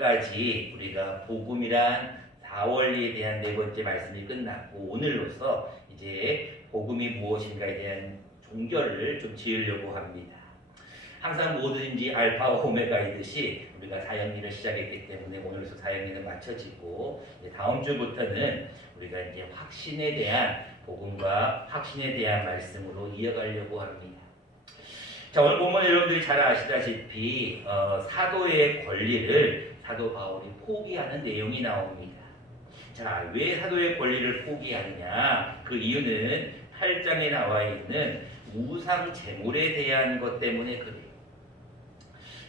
까지 우리가 복음이란 4원리에 대한 네 번째 말씀이 끝났고 오늘로서 이제 복음이 무엇인가에 대한 종결을 좀 지으려고 합니다. 항상 뭐든지 알파와 오메가이듯이 우리가 사형리를 시작했기 때문에 오늘로서 사형리는 마쳐지고 이제 다음 주부터는 우리가 이제 확신에 대한 복음과 확신에 대한 말씀으로 이어가려고 합니다. 자, 오늘 본문 여러분들이 잘 아시다시피 사도의 권리를 사도 바울이 포기하는 내용이 나옵니다. 자, 왜 사도의 권리를 포기하느냐? 그 이유는 8장에 나와 있는 우상 제물에 대한 것 때문에 그래요.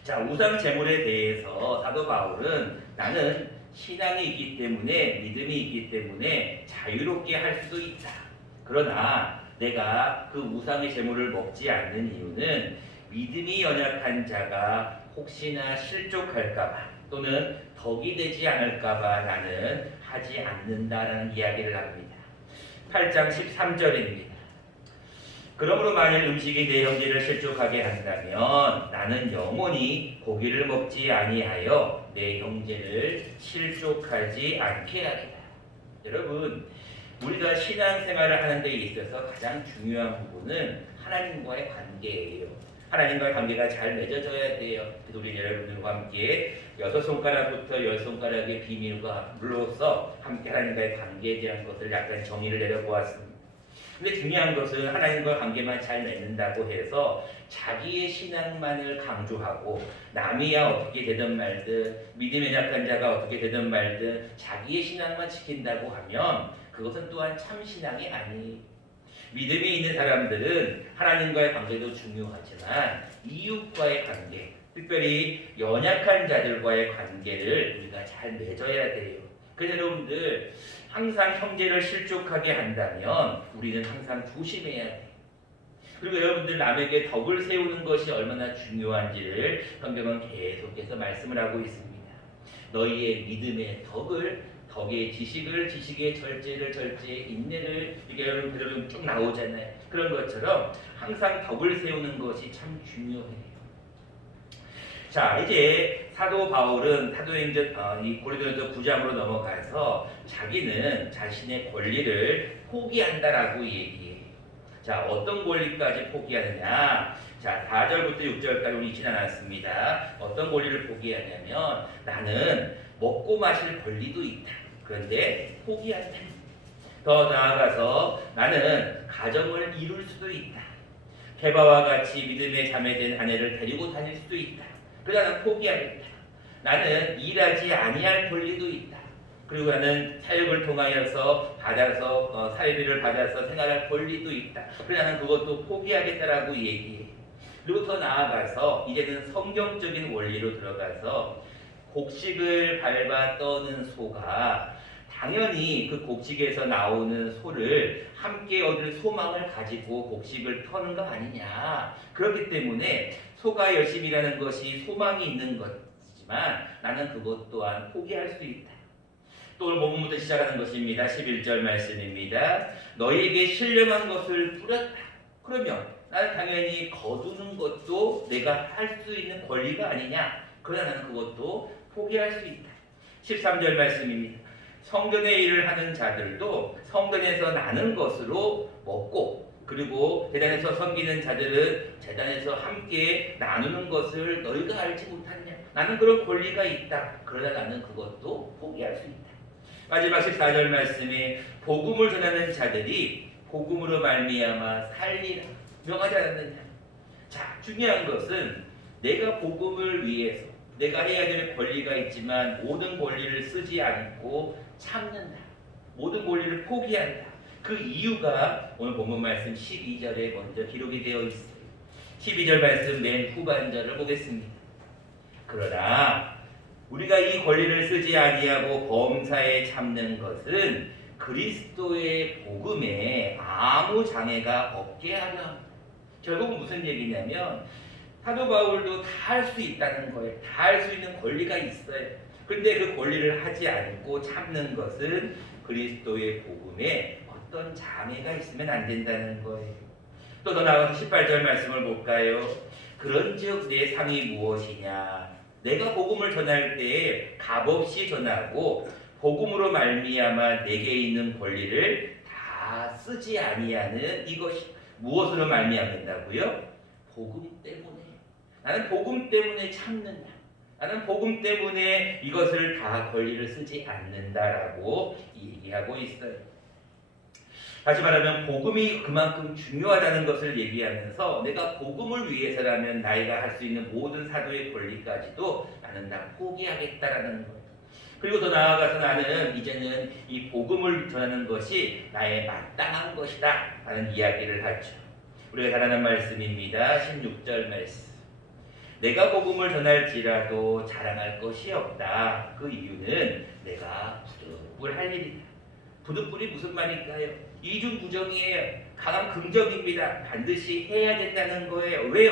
자, 우상 제물에 대해서 사도 바울은 나는 신앙이 있기 때문에 믿음이 있기 때문에 자유롭게 할 수도 있다. 그러나 내가 그 우상의 제물을 먹지 않는 이유는 믿음이 연약한 자가 혹시나 실족할까봐 또는 덕이 되지 않을까봐 나는 하지 않는다라는 이야기를 합니다. 8장 13절입니다. 그러므로 만일 음식이 내 형제를 실족하게 한다면 나는 영원히 고기를 먹지 아니하여 내 형제를 실족하지 않게 하리라. 여러분, 우리가 신앙생활을 하는 데 있어서 가장 중요한 부분은 하나님과의 관계예요. 하나님과의 관계가 잘 맺어져야 돼요. 그래서 우리 여러분들과 함께 6손가락부터 10손가락의 비밀과로서 함께 하나님과의 관계에 대한 것을 약간 정의를 내려보았습니다. 근데 중요한 것은 하나님과 관계만 잘 맺는다고 해서 자기의 신앙만을 강조하고 남이야 어떻게 되든 말든 믿음에 약한 자가 어떻게 되든 말든 자기의 신앙만 지킨다고 하면 그것은 또한 참 신앙이 아니에요. 믿음이 있는 사람들은 하나님과의 관계도 중요하지만 이웃과의 관계, 특별히 연약한 자들과의 관계를 우리가 잘 맺어야 돼요. 그래서 여러분들 항상 형제를 실족하게 한다면 우리는 항상 조심해야 돼요. 그리고 여러분들 남에게 덕을 세우는 것이 얼마나 중요한지를 성경은 계속해서 말씀을 하고 있습니다. 너희의 믿음의 덕의 지식을 지식의 절제를 인내를 이게 여러분 그대로 쭉 나오잖아요. 그런 것처럼 항상 덕을 세우는 것이 참 중요해요. 자, 이제 사도 바울은 사도행전 이 고린도전서 9장으로 넘어가서 자기는 자신의 권리를 포기한다라고 얘기해요. 자, 어떤 권리까지 포기하느냐? 자, 4절부터 6절까지 우리 읽진 않았습니다. 어떤 권리를 포기하냐면 나는 먹고 마실 권리도 있다. 그런데 포기한다. 더 나아가서 나는 가정을 이룰 수도 있다. 게바와 같이 믿음의 자매된 아내를 데리고 다닐 수도 있다. 그러나 나는 포기하겠다. 나는 일하지 아니할 권리도 있다. 그리고 나는 사역을 통하여서 사회비를 받아서 생활할 권리도 있다. 그러나 나는 그것도 포기하겠다라고 얘기해. 그리고 더 나아가서 이제는 성경적인 원리로 들어가서 곡식을 밟아 떠는 소가 당연히 그 곡식에서 나오는 소를 함께 얻을 소망을 가지고 곡식을 터는 거 아니냐. 그렇기 때문에 소가 열심히 일하는 것이 소망이 있는 것이지만 나는 그것 또한 포기할 수 있다. 또 오늘 본문부터 시작하는 것입니다. 11절 말씀입니다. 너희에게 신령한 것을 뿌렸다. 그러면 나는 당연히 거두는 것도 내가 할 수 있는 권리가 아니냐. 그러나 나는 그것도 포기할 수 있다. 13절 말씀입니다. 성전의 일을 하는 자들도 성전에서 나는 것으로 먹고 그리고 제단에서 섬기는 자들은 제단에서 함께 나누는 것을 너희가 알지 못하느냐. 나는 그런 권리가 있다. 그러나 나는 그것도 포기할 수 있다. 마지막 14절 말씀에 복음을 전하는 자들이 복음으로 말미암아 살리라. 명하지 않았느냐. 자, 중요한 것은 내가 복음을 위해서 내가 해야 될 권리가 있지만 모든 권리를 쓰지 않고 참는다. 모든 권리를 포기한다. 그 이유가 오늘 본문 말씀 12절에 먼저 기록이 되어 있어요. 12절 말씀 맨 후반절을 보겠습니다. 그러나 우리가 이 권리를 쓰지 아니하고 범사에 참는 것은 그리스도의 복음에 아무 장애가 없게 하려 합니다. 결국 무슨 얘기냐면 사도 바울도 다 할 수 있다는 거예요. 다 할 수 있는 권리가 있어요. 그런데 그 권리를 하지 않고 참는 것은 그리스도의 복음에 어떤 장애가 있으면 안 된다는 거예요. 또 더 나아가서 18절 말씀을 볼까요? 그런즉 내 상이 무엇이냐? 내가 복음을 전할 때 값없이 전하고 복음으로 말미암아 내게 있는 권리를 다 쓰지 아니하는 이것이 무엇으로 말미암는다고요? 복음 때문에. 나는 복음 때문에 참는다. 나는 복음 때문에 이것을 다 권리를 쓰지 않는다라고 얘기하고 있어요. 다시 말하면 복음이 그만큼 중요하다는 것을 얘기하면서 내가 복음을 위해서라면 나이가 할 수 있는 모든 사도의 권리까지도 나는 다 포기하겠다라는 거예요. 그리고 더 나아가서 나는 이제는 이 복음을 전하는 것이 나의 마땅한 것이다 라는 이야기를 하죠. 우리가 잘 아는 말씀입니다. 16절 말씀. 내가 복음을 전할지라도 자랑할 것이 없다. 그 이유는 내가 부득불할 일이다. 부득불이 무슨 말일까요? 이중부정이에요. 강한 긍정입니다. 반드시 해야 된다는 거예요. 왜요?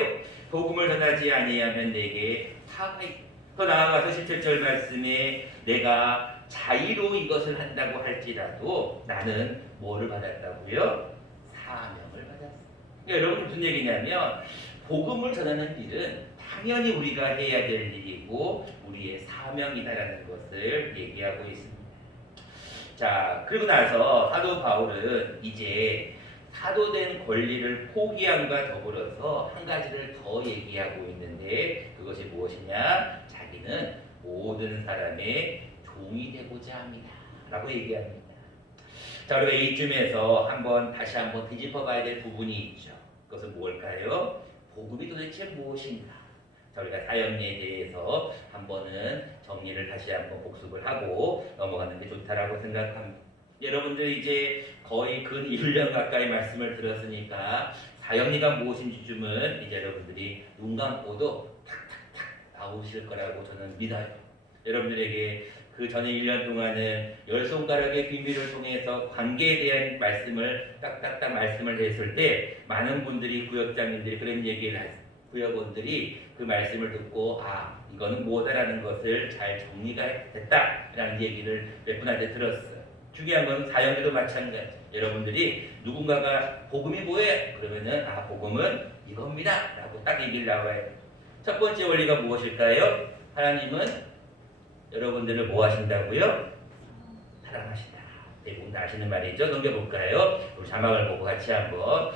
복음을 전하지 아니하면 내게 화가 있다. 더 나아가서 17절 말씀에 내가 자의로 이것을 한다고 할지라도 나는 뭐를 받았다고요? 사명을 받았어요. 그러니까 여러분 무슨 얘기냐면 복음을 전하는 일은 당연히 우리가 해야 될 일이고 우리의 사명이다라는 것을 얘기하고 있습니다. 자, 그리고 나서 사도 바울은 이제 사도된 권리를 포기함과 더불어서 한 가지를 더 얘기하고 있는데 그것이 무엇이냐? 자기는 모든 사람의 종이 되고자 합니다. 라고 얘기합니다. 자, 우리가 이쯤에서 다시 한번 뒤집어 봐야 될 부분이 있죠. 그것은 뭘까요? 복음이 도대체 무엇인가? 자, 우리가 사역에 대해서 한번은 정리를 다시 한번 복습을 하고 넘어가는 게 좋다라고 생각합니다. 여러분들 이제 거의 근 1년 가까이 말씀을 들었으니까 사역리가 무엇인지쯤은 이제 여러분들이 눈 감고도 탁탁탁 나오실 거라고 저는 믿어요. 여러분들에게 그 전에 1년 동안은 10손가락의 비밀을 통해서 관계에 대한 말씀을 딱딱딱 말씀을 했을 때 많은 분들이 구역장님들이 그런 얘기를 했어요. 구역원들이 그 말씀을 듣고 이거는 뭐다라는 것을 잘 정리가 됐다라는 얘기를 몇 분한테 들었어요. 중요한 건 사역에도 마찬가지. 여러분들이 누군가가 복음이 뭐예요? 그러면은 복음은 이겁니다 라고 딱 얘기를 나와야 돼요. 첫 번째 원리가 무엇일까요? 하나님은 여러분들을 뭐 하신다고요? 사랑하신다. 대부분 다 아시는 말이죠. 넘겨볼까요? 우리 자막을 보고 같이 한번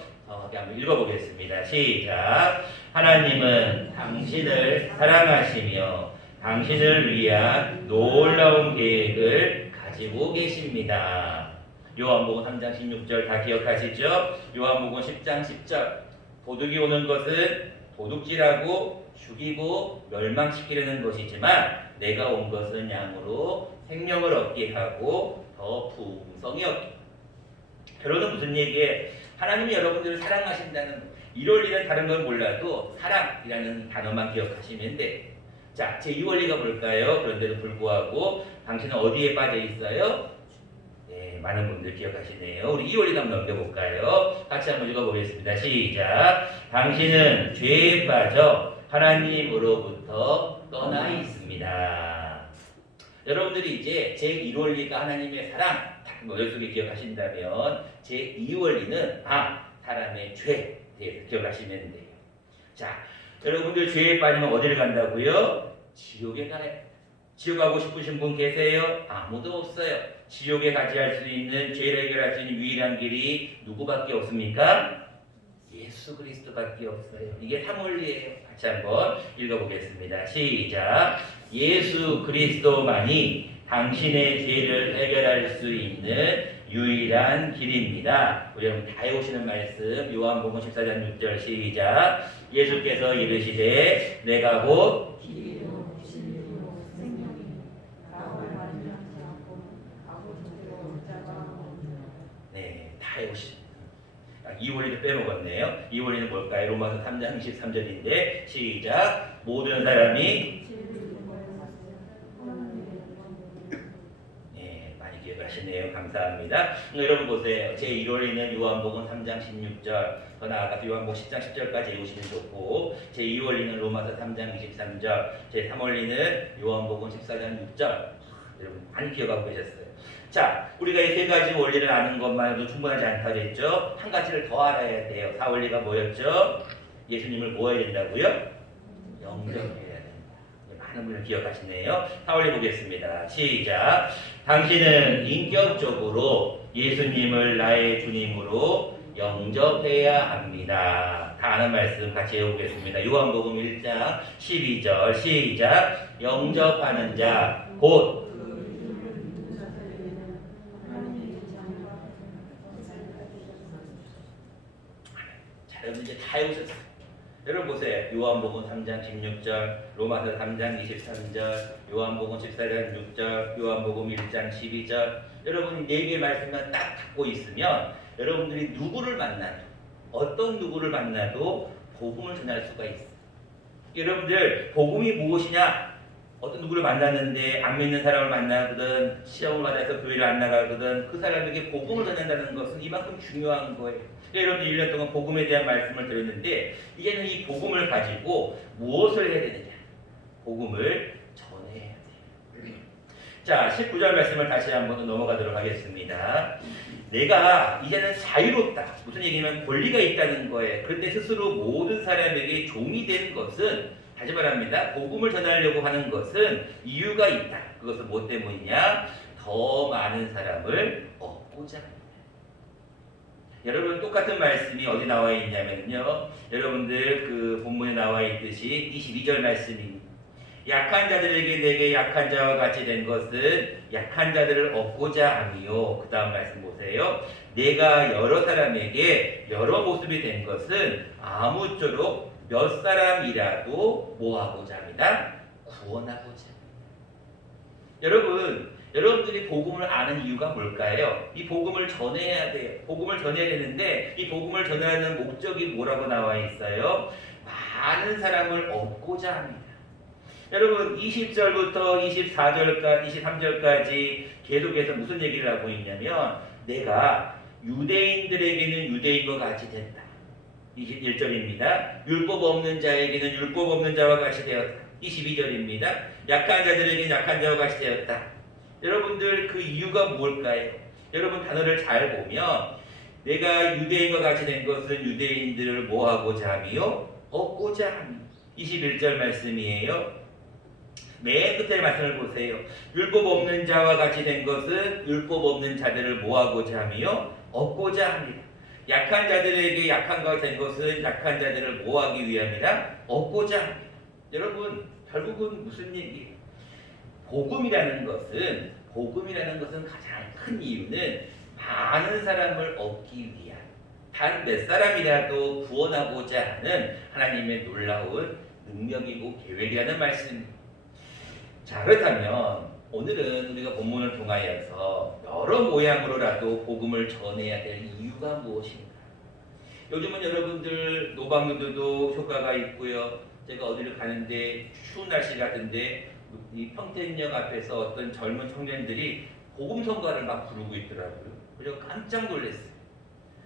읽어보겠습니다. 시작. 하나님은 당신을 사랑하시며 당신을 위한 놀라운 계획을 가지고 계십니다. 요한복음 3장 16절 다 기억하시죠? 요한복음 10장 10절 도둑이 오는 것은 도둑질하고 죽이고 멸망시키려는 것이지만 내가 온 것은 양으로 생명을 얻게 하고 더 풍성히 얻게. 결론은 무슨 얘기예요? 하나님이 여러분들을 사랑하신다는 이 원리는 다른 건 몰라도 사랑이라는 단어만 기억하시면 돼. 자, 제 이 원리가 뭘까요? 그런데도 불구하고 당신은 어디에 빠져 있어요? 네, 많은 분들 기억하시네요. 우리 이 원리도 한번 넘겨볼까요? 같이 한번 읽어보겠습니다. 시작. 당신은 죄에 빠져 하나님으로부터 떠나 있습니다. 여러분들이 이제 제 1원리가 하나님의 사랑 머릿속에 기억하신다면 제 2원리는 사람의 죄에 대해서 기억하시면 돼요. 자, 여러분들 죄에 빠지면 어디를 간다고요? 지옥에 가요. 지옥 가고 싶으신 분 계세요? 아무도 없어요. 지옥에 가지할 수 있는 죄를 해결할 수 있는 유일한 길이 누구밖에 없습니까? 예수 그리스도밖에 없어요. 이게 3원리예요. 같이 한번 읽어보겠습니다. 시작. 예수 그리스도만이 당신의 죄를 해결할 수 있는 유일한 길입니다. 우리 여러분 다 외우시는 말씀 요한복음 14장 6절 시작. 예수께서 이르시되 내가 곧 길이요 진리요 생명이요 나와 만나지 않고 아버지께로 올 자가 없느니라. 네, 다 외우시죠. 이 원리도 빼먹었네요. 이 원리는 뭘까요? 로마서 3장 13절인데 시작. 모든 사람이 많이 기억하시네요. 감사합니다. 여러분 보세요. 제 1원리는 요한복음 3장 16절 더 나아가서 요한복음 10장 10절까지 외우시면 좋고 제 2원리는 로마서 3장 23절 제 3원리는 요한복음 14장 6절 여러분 많이 기억하고 계셨어요. 자, 우리가 이 세 가지 원리를 아는 것만으로도 충분하지 않다고 했죠. 한 가지를 더 알아야 돼요. 4원리가 뭐였죠? 예수님을 뭐 해야 된다고요? 영접해야 된다. 많은 분들 기억하시네요. 다 올려보겠습니다. 시작. 당신은 인격적으로 예수님을 나의 주님으로 영접해야 합니다. 다 아는 말씀 같이 해보겠습니다. 요한복음 1장 12절 시작. 영접하는 자 곧 자, 여러분 이제 다 해오셨어요. 여러분 보세요. 요한복음 3장 16절, 로마서 3장 23절, 요한복음 14장 6절, 요한복음 1장 12절. 여러분이 4개의 말씀만 딱 갖고 있으면 여러분들이 누구를 만나도 어떤 누구를 만나도 복음을 전할 수가 있어요. 여러분들 복음이 무엇이냐? 어떤 누구를 만났는데 안 믿는 사람을 만나거든 시험을 받아서 교회를 안 나가거든 그 사람에게 복음을 전한다는 것은 이만큼 중요한 거예요. 여러분들 1년 동안 복음에 대한 말씀을 드렸는데 이제는 이 복음을 가지고 무엇을 해야 되느냐? 복음을 전해야 돼요. 자, 19절 말씀을 다시 한번 넘어가도록 하겠습니다. 내가 이제는 자유롭다. 무슨 얘기냐면 권리가 있다는 거예요. 그런데 스스로 모든 사람에게 종이 된 것은 다시 말합니다. 복음을 전하려고 하는 것은 이유가 있다. 그것은 뭐 때문이냐? 더 많은 사람을 얻고자 합니다. 여러분 똑같은 말씀이 어디 나와 있냐면요. 여러분들 그 본문에 나와 있듯이 22절 말씀입니다. 약한 자들에게 내게 약한 자와 같이 된 것은 약한 자들을 얻고자 함이요. 그 다음 말씀 보세요. 내가 여러 사람에게 여러 모습이 된 것은 아무쪼록 몇 사람이라도 뭐하고자 합니다? 구원하고자 합니다. 여러분들이 복음을 아는 이유가 뭘까요? 이 복음을 전해야 돼요. 복음을 전해야 되는데 이 복음을 전하는 목적이 뭐라고 나와 있어요? 많은 사람을 얻고자 합니다. 여러분 20절부터 23절까지 계속해서 무슨 얘기를 하고 있냐면 내가 유대인들에게는 유대인과 같이 됐다. 21절입니다. 율법 없는 자에게는 율법 없는 자와 같이 되었다. 22절입니다. 약한 자들에게는 약한 자와 같이 되었다. 여러분들 그 이유가 뭘까요? 여러분 단어를 잘 보면 내가 유대인과 같이 된 것은 유대인들을 뭐하고자 함이요? 얻고자 함이요. 21절 말씀이에요. 맨 끝에 말씀을 보세요. 율법 없는 자와 같이 된 것은 율법 없는 자들을 뭐하고자 함이요? 얻고자 합니다. 약한 자들에게 약한 것이 된 것은 약한 자들을 뭐하기 위함이라? 얻고자 합니다. 여러분 결국은 무슨 얘기예요? 복음이라는 것은 가장 큰 이유는 많은 사람을 얻기 위한 단 몇 사람이라도 구원하고자 하는 하나님의 놀라운 능력이고 계획이라는 말씀입니다. 자, 그렇다면 오늘은 우리가 본문을 통하여서 여러 모양으로라도 복음을 전해야 될 이유가 무엇인가? 요즘은 여러분들 노방교도도 효과가 있고요. 제가 어디를 가는데 추운 날씨 같은데 이 평택역 앞에서 어떤 젊은 청년들이 복음 성가를 막 부르고 있더라고요. 그래서 깜짝 놀랐어요.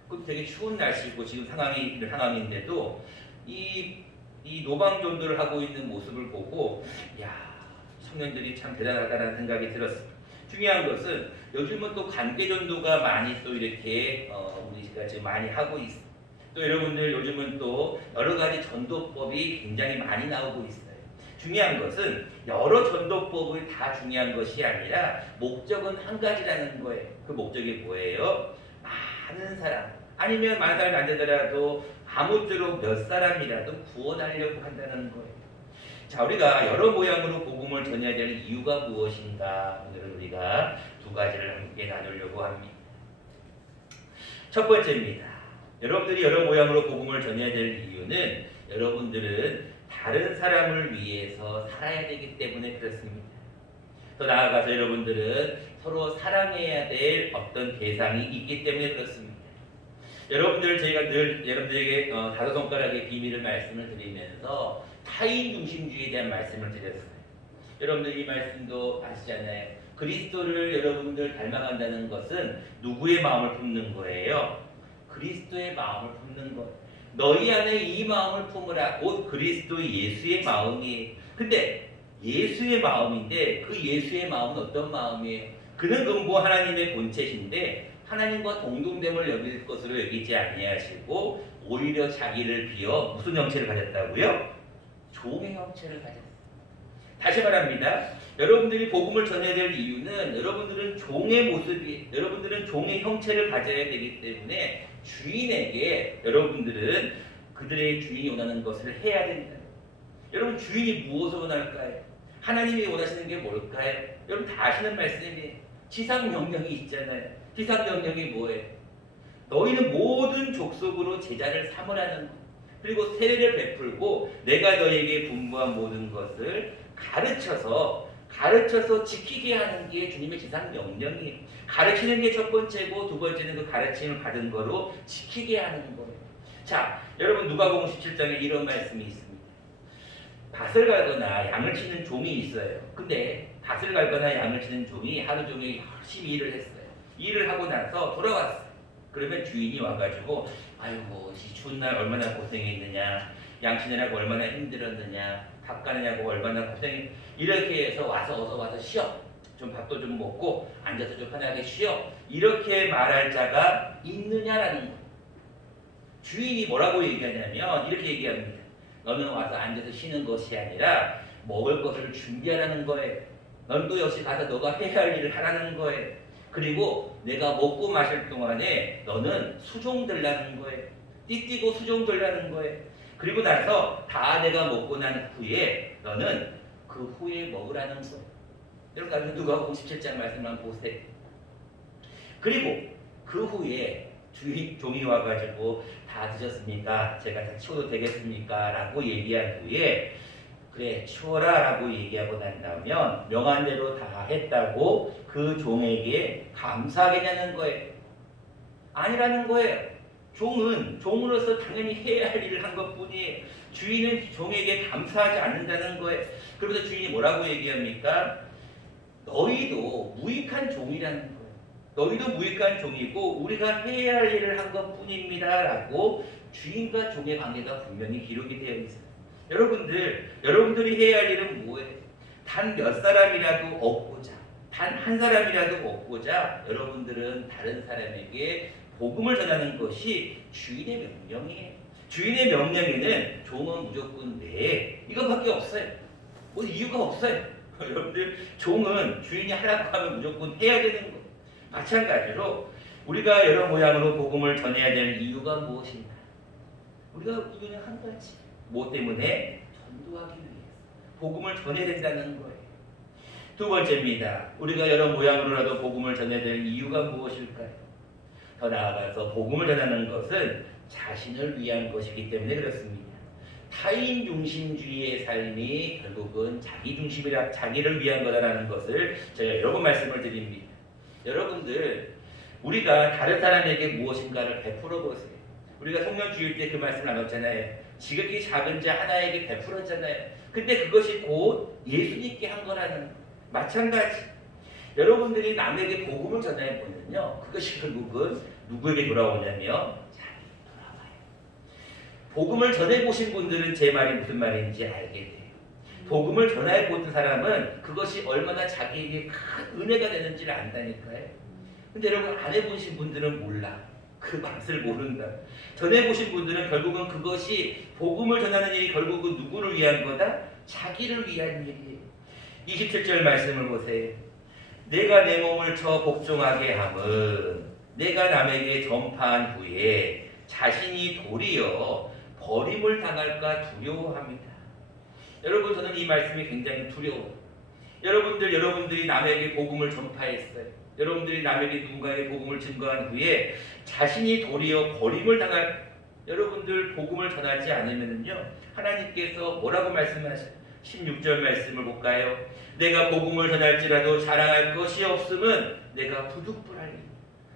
그것도 되게 추운 날씨고 지금 상황인데도 이 노방전도를 하고 있는 모습을 보고 야, 청년들이 참 대단하다는 생각이 들었습니다. 중요한 것은 요즘은 또 관계전도가 많이 또 이렇게 우리가 지금 많이 하고 있습니다. 또 여러분들 요즘은 또 여러 가지 전도법이 굉장히 많이 나오고 있어요. 중요한 것은 여러 전도법이 다 중요한 것이 아니라 목적은 한 가지라는 거예요. 그 목적이 뭐예요? 많은 사람, 아니면 많은 사람이 안 되더라도 아무쪼록 몇 사람이라도 구원하려고 한다는 거예요. 자, 우리가 여러 모양으로 복음을 전해야 될 이유가 무엇인가? 오늘은 우리가 두 가지를 함께 나누려고 합니다. 첫 번째입니다. 여러분들이 여러 모양으로 복음을 전해야 될 이유는 여러분들은 다른 사람을 위해서 살아야 되기 때문에 그렇습니다. 더 나아가서 여러분들은 서로 사랑해야 될 어떤 대상이 있기 때문에 그렇습니다. 여러분들 저희가 늘 여러분들에게 다섯 손가락의 비밀을 말씀을 드리면서 타인 중심주의에 대한 말씀을 드렸어요. 여러분들 이 말씀도 아시잖아요. 그리스도를 여러분들 닮아간다는 것은 누구의 마음을 품는 거예요? 그리스도의 마음을 품는 것. 너희 안에 이 마음을 품으라. 곧 그리스도 예수의 마음이에요. 근데 예수의 마음인데 그 예수의 마음은 어떤 마음이에요? 그는 근본 하나님의 본체신데 하나님과 동등됨을 여길 것으로 여기지 아니하시고 오히려 자기를 비어 무슨 형체를 가졌다고요? 종의 형체를 가졌어요. 다시 말합니다. 여러분들이 복음을 전해야 될 이유는 여러분들은 종의 모습이, 여러분들은 종의 형체를 가져야 되기 때문에 주인에게 여러분들은 그들의 주인이 원하는 것을 해야 된다. 여러분 주인이 무엇을 원할까요? 하나님이 원하시는 게 뭘까요? 여러분 다 아시는 말씀이에요. 지상명령이 있잖아요. 지상명령이 뭐예요? 너희는 모든 족속으로 제자를 삼으라는 것. 그리고 세례를 베풀고 내가 너희에게 분부한 모든 것을 가르쳐서 지키게 하는 게 주님의 지상명령이에요. 가르치는 게 첫 번째고 두 번째는 그 가르침을 받은 거로 지키게 하는 거예요. 자, 여러분 누가복음 17장에 이런 말씀이 있습니다. 밭을 갈거나 양을 치는 종이 있어요. 근데 밭을 갈거나 양을 치는 종이 하루 종일 열심히 일을 했어요. 일을 하고 나서 돌아왔어요. 그러면 주인이 와가지고 아이고 이 추운 날 얼마나 고생했느냐, 양 치느라고 얼마나 힘들었느냐, 밥 가느냐고 얼마나 고생, 이렇게 해서 어서 와서 쉬어. 좀 밥도 좀 먹고 앉아서 좀 편하게 쉬어. 이렇게 말할 자가 있느냐라는 거예요. 주인이 뭐라고 얘기하냐면 이렇게 얘기합니다. 너는 와서 앉아서 쉬는 것이 아니라 먹을 것을 준비하라는 거예요. 넌 또 역시 가서 너가 해야 할 일을 하라는 거예요. 그리고 내가 먹고 마실 동안에 너는 수종들라는 거예요. 띠띠고 수종들라는 거예요. 그리고 나서 다 내가 먹고 난 후에 너는 그 후에 먹으라는 거예요. 여러분 누가복음 17장 말씀만 보세요. 그리고 그 후에 주인 종이 와가지고 다 드셨습니까? 제가 다 치워도 되겠습니까? 라고 얘기한 후에 그래 치워라 라고 얘기하고 난 다음에 명한 대로 다 했다고 그 종에게 감사하겠냐는 거예요. 아니라는 거예요. 종은 종으로서 당연히 해야 할 일을 한 것뿐이에요. 주인은 종에게 감사하지 않는다는 거예요. 그러면서 주인이 뭐라고 얘기합니까? 너희도 무익한 종이라는 거예요. 너희도 무익한 종이고 우리가 해야 할 일을 한 것뿐입니다 라고 주인과 종의 관계가 분명히 기록이 되어 있어요. 여러분들이 해야 할 일은 뭐예요? 단 몇 사람이라도 얻고자, 단 한 사람이라도 얻고자 여러분들은 다른 사람에게 복음을 전하는 것이 주인의 명령이에요. 주인의 명령에는 종은 무조건 네, 이것밖에 없어요. 뭐 이유가 없어요. 여러분들 종은 주인이 하라고 하면 무조건 해야 되는 거예요. 마찬가지로 우리가 여러 모양으로 복음을 전해야 될 이유가 무엇인가? 우리가 이유는 한 가지. 뭐 때문에? 전도하기 위해서. 복음을 전해야 된다는 거예요. 두 번째입니다. 우리가 여러 모양으로라도 복음을 전해야 될 이유가 무엇일까요? 더 나아가서 복음을 전하는 것은 자신을 위한 것이기 때문에 그렇습니다. 타인 중심주의의 삶이 결국은 자기 중심이라 자기를 위한 거다라는 것을 제가 여러 번 말씀을 드립니다. 여러분들 우리가 다른 사람에게 무엇인가를 베풀어 보세요. 우리가 송년 주일 때 그 말씀 나눴잖아요. 지극히 작은 자 하나에게 베풀었잖아요. 근데 그것이 곧 예수님께 한 거라는 마찬가지. 여러분들이 남에게 복음을 전해 보면요, 그것이 결국은 누구에게 돌아오냐면 자기에게 돌아와요. 복음을 전해 보신 분들은 제 말이 무슨 말인지 알게 돼요. 복음을 전해 본 사람은 그것이 얼마나 자기에게 큰 은혜가 되는지를 안다니까요. 근데 여러분 안 해보신 분들은 몰라. 그 맛을 모른다. 전해보신 분들은 결국은 그것이 복음을 전하는 일이 결국은 누구를 위한 거다? 자기를 위한 일이에요. 27절 말씀을 보세요. 내가 내 몸을 쳐 복종하게 함은 내가 남에게 전파한 후에 자신이 도리어 버림을 당할까 두려워합니다. 여러분 저는 이 말씀이 굉장히 두려워요. 여러분들이 남에게 복음을 전파했어요. 여러분들이 남에게 누군가에게 복음을 증거한 후에 자신이 도리어 버림을 당할, 여러분들 복음을 전하지 않으면요 하나님께서 뭐라고 말씀하셔요? 16절 말씀을 볼까요? 내가 복음을 전할지라도 자랑할 것이 없음은 내가 부득불하리.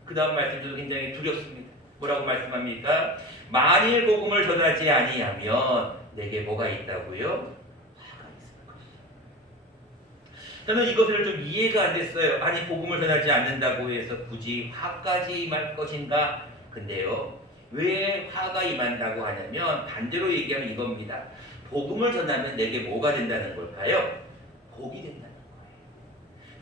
그 다음 말씀도 굉장히 두렵습니다. 뭐라고 말씀합니까? 만일 복음을 전하지 아니하면 내게 뭐가 있다고요? 저는 이것을 좀 이해가 안 됐어요. 아니 복음을 전하지 않는다고 해서 굳이 화까지 임할 것인가? 근데요, 왜 화가 임한다고 하냐면 반대로 얘기하면 이겁니다. 복음을 전하면 내게 뭐가 된다는 걸까요? 복이 된다는 거예요.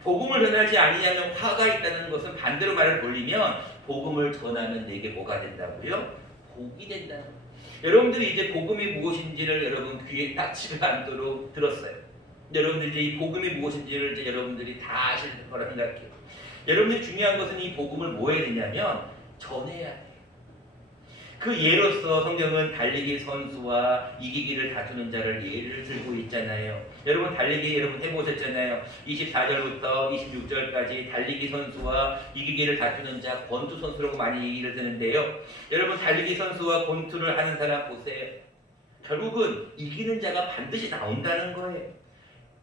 복음을 전하지 아니하면 화가 있다는 것은 반대로 말을 돌리면 복음을 전하면 내게 뭐가 된다고요? 복이 된다는 거예요. 여러분들이 이제 복음이 무엇인지를 여러분 귀에 딱지가 않도록 들었어요. 여러분들이 이제 이 복음이 무엇인지를 이제 여러분들이 다 아실 거라 생각해요. 여러분들이 중요한 것은 이 복음을 뭐 해야 되냐면 전해야 돼요. 그 예로서 성경은 달리기 선수와 이기기를 다투는 자를 예를 들고 있잖아요. 여러분 달리기 여러분 해보셨잖아요. 24절부터 26절까지 달리기 선수와 이기기를 다투는 자 권투 선수라고 많이 얘기를 드는데요. 여러분 달리기 선수와 권투를 하는 사람 보세요. 결국은 이기는 자가 반드시 나온다는 거예요.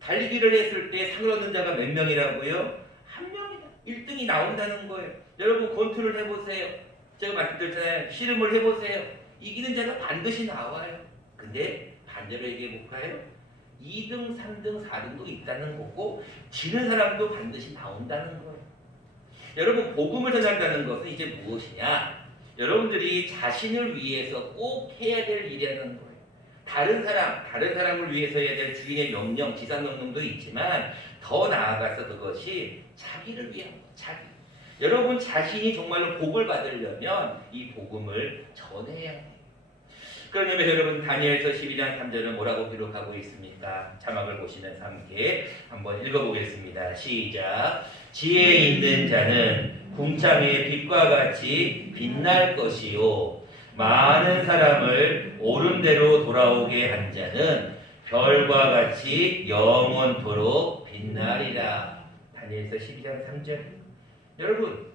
달리기를 했을 때 상을 얻는 자가 몇 명이라고요? 한 명이다. 1등이 나온다는 거예요. 여러분 권투를 해보세요. 제가 말씀드렸잖아요. 씨름을 해보세요. 이기는 자가 반드시 나와요. 근데 반대로 얘기해볼까요? 2등, 3등, 4등도 있다는 거고 지는 사람도 반드시 나온다는 거예요. 여러분 복음을 전한다는 것은 이제 무엇이냐? 여러분들이 자신을 위해서 꼭 해야 될 일이라는 거예요. 다른 사람을 위해서 해야 될 주인의 명령, 지상명령도 있지만 더 나아가서 그것이 자기를 위한 거예요. 자기. 여러분 자신이 정말로 복을 받으려면 이 복음을 전해야 해요. 그러면 여러분 다니엘서 12장 3절은 뭐라고 기록하고 있습니까? 자막을 보시면서 함께 한번 읽어보겠습니다. 시작. 지혜 있는 자는 궁창의 빛과 같이 빛날 것이요 많은 사람을 옳은 대로 돌아오게 한 자는 별과 같이 영원토록 빛나리라. 다니엘서 12장 3절. 여러분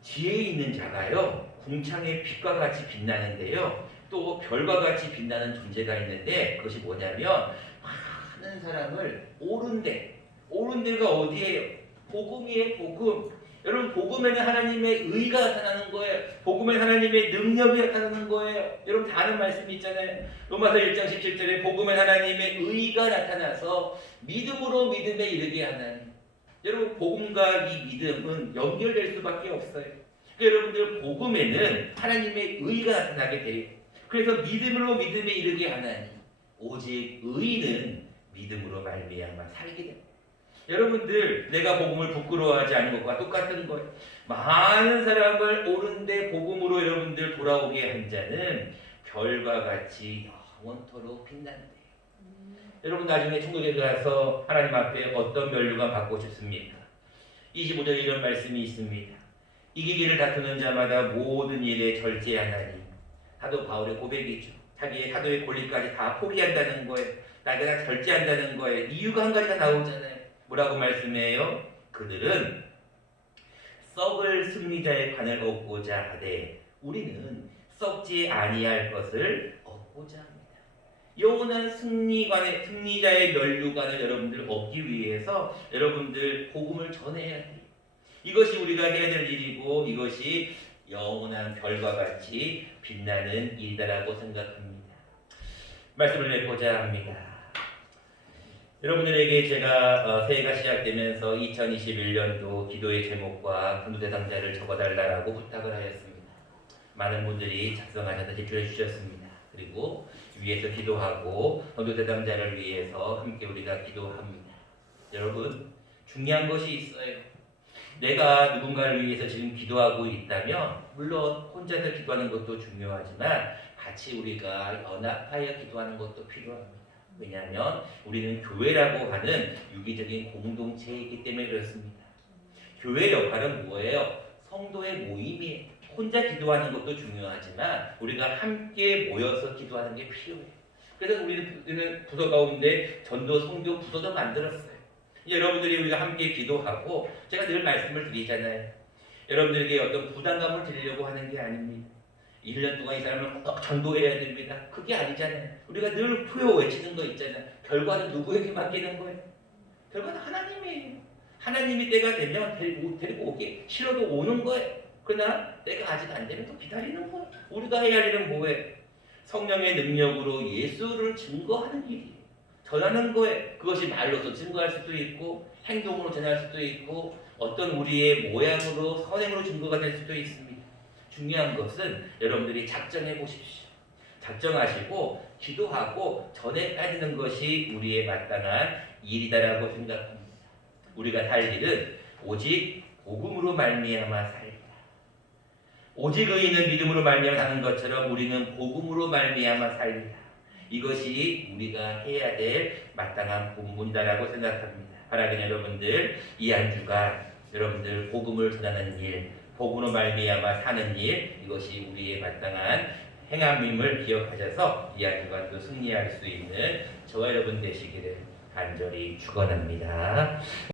지혜 있는 자가요 궁창의 빛과 같이 빛나는데요 또 별과 같이 빛나는 존재가 있는데 그것이 뭐냐면 많은 사람을 옳은 데가 어디예요? 복음이에요. 복음. 여러분 복음에는 하나님의 의가 나타나는 거예요. 복음에는 하나님의 능력이 나타나는 거예요. 여러분 다 아는 말씀이 있잖아요. 로마서 1장 17절에 복음엔 하나님의 의가 나타나서 믿음으로 믿음에 이르게 하나님. 여러분 복음과 이 믿음은 연결될 수밖에 없어요. 그러니까 여러분들 복음에는 하나님의 의가 나타나게 돼요. 그래서 믿음으로 믿음에 이르게 하나님. 오직 의인은 믿음으로 말미암아 살게 됩니다. 여러분들 내가 복음을 부끄러워하지 않는 것과 똑같은 거예요. 많은 사람을 옳은데 복음으로 여러분들 돌아오게 한 자는 별과 같이 영원토록 빛난대요. 여러분 나중에 천국에 가서 하나님 앞에 어떤 면류관 받고 싶습니까? 25절에 이런 말씀이 있습니다. 이기기를 다투는 자마다 모든 일에 절제하나니. 사도 바울의 고백이죠. 자기의 사도의 권리까지 다 포기한다는 거예요. 나가 절제한다는 거예요. 이유가 한 가지가 나오잖아요. 뭐라고 말씀해요? 그들은 썩을 승리자의 관을 얻고자 하되 우리는 썩지 아니할 것을 얻고자 합니다. 영원한 승리자의 면류관을 여러분들 얻기 위해서 여러분들 복음을 전해야 돼요. 이것이 우리가 해야 될 일이고 이것이 영원한 별과 같이 빛나는 일이라고 생각합니다. 말씀을 맺고자 합니다. 여러분들에게 제가 새해가 시작되면서 2021년도 기도의 제목과 기도 대상자를 적어달라고 부탁을 하였습니다. 많은 분들이 작성하셔서 제출해 주셨습니다. 그리고 위에서 기도하고 기도 대상자를 위해서 함께 우리가 기도합니다. 여러분 중요한 것이 있어요. 내가 누군가를 위해서 지금 기도하고 있다면 물론 혼자서 기도하는 것도 중요하지만 같이 우리가 연합하여 기도하는 것도 필요합니다. 왜냐하면 우리는 교회라고 하는 유기적인 공동체이기 때문에 그렇습니다. 교회 역할은 뭐예요? 성도의 모임이에요. 혼자 기도하는 것도 중요하지만 우리가 함께 모여서 기도하는 게 필요해요. 그래서 우리는 부서 가운데 전도 성교 부서도 만들었어요. 여러분들이 우리가 함께 기도하고 제가 늘 말씀을 드리잖아요. 여러분들에게 어떤 부담감을 드리려고 하는 게 아닙니다. 1년 동안 이 사람을 꼭 전도해야 됩니다. 그게 아니잖아요. 우리가 늘 푸요 외치는 거 있잖아요. 결과는 누구에게 맡기는 거예요? 결과는 하나님이에요. 하나님이 때가 되면 데리고 오기 싫어도 오는 거예요. 그러나 때가 아직 안 되면 또 기다리는 거예요. 우리가 해야 할 일은 뭐예요? 성령의 능력으로 예수를 증거하는 일이에요. 전하는 거예요. 그것이 말로서 증거할 수도 있고 행동으로 전할 수도 있고 어떤 우리의 모양으로 선행으로 증거가 될 수도 있습니다. 중요한 것은 여러분들이 작정해 보십시오. 작정하시고 기도하고 전에 따지는 것이 우리의 마땅한 일이다라고 생각합니다. 우리가 살 일은 오직 복음으로 말미암아 살리라. 오직 의인은 믿음으로 말미암아 사는 것처럼 우리는 복음으로 말미암아 살리라. 이것이 우리가 해야 될 마땅한 본분이다라고 생각합니다. 사랑하는 여러분들, 이 한 주간 여러분들 복음을 전하는 일, 복음으로 말미암아 사는 일, 이것이 우리의 마땅한 행함임을 기억하셔서 이 한 주간도 승리할 수 있는 저와 여러분 되시기를 간절히 축원합니다.